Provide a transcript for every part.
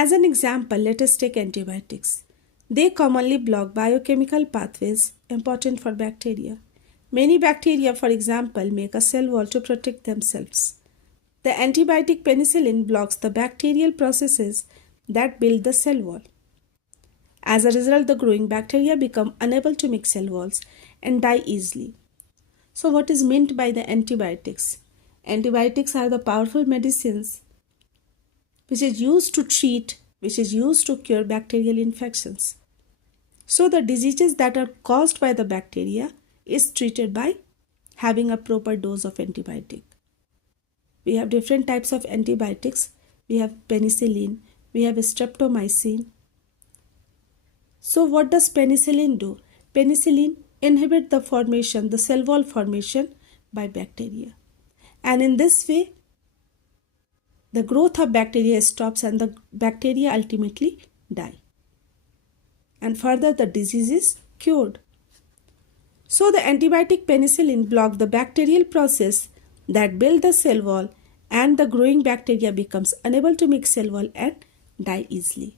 As an example, let us take antibiotics. They commonly block biochemical pathways important for bacteria. Many bacteria, for example, make a cell wall to protect themselves. The antibiotic penicillin blocks the bacterial processes that build the cell wall. As a result, the growing bacteria become unable to make cell walls and die easily. So, what is meant by the antibiotics? Antibiotics are the powerful medicines which is used to cure bacterial infections. So, the diseases that are caused by the bacteria is treated by having a proper dose of antibiotic. We have different types of antibiotics. We have penicillin, we have streptomycin. So what does penicillin do? Penicillin inhibits the cell wall formation by bacteria. And in this way, the growth of bacteria stops and the bacteria ultimately die. And further, the disease is cured. So the antibiotic penicillin blocks the bacterial process that build the cell wall, and the growing bacteria becomes unable to make cell wall and die easily.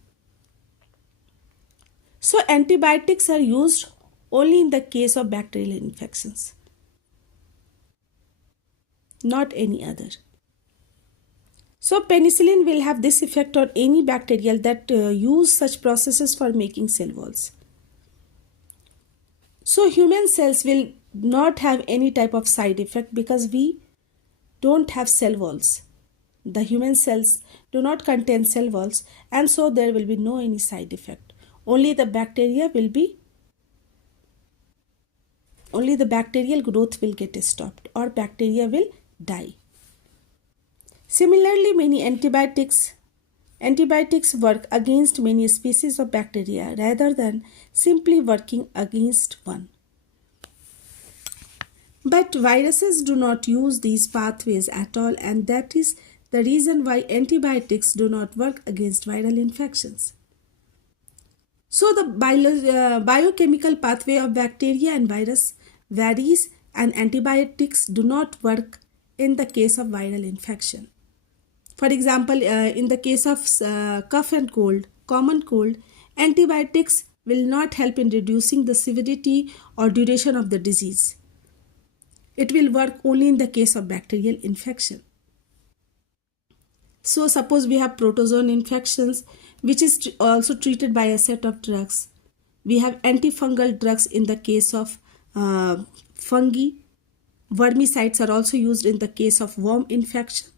So antibiotics are used only in the case of bacterial infections, not any other. So penicillin will have this effect on any bacteria that use such processes for making cell walls. So human cells will not have any type of side effect because we don't have cell walls. The human cells do not contain cell walls, and so there will be no any side effect. Only the bacterial growth will get stopped, or bacteria will die. Similarly, many antibiotics work against many species of bacteria rather than simply working against one. But viruses do not use these pathways at all, and that is the reason why antibiotics do not work against viral infections. So the biochemical pathway of bacteria and virus varies, and antibiotics do not work in the case of viral infection. For example, in the case of cough and cold, common cold, antibiotics will not help in reducing the severity or duration of the disease. It will work only in the case of bacterial infection. So suppose we have protozoan infections, which is also treated by a set of drugs. We have antifungal drugs in the case of fungi. Vermicides are also used in the case of worm infection.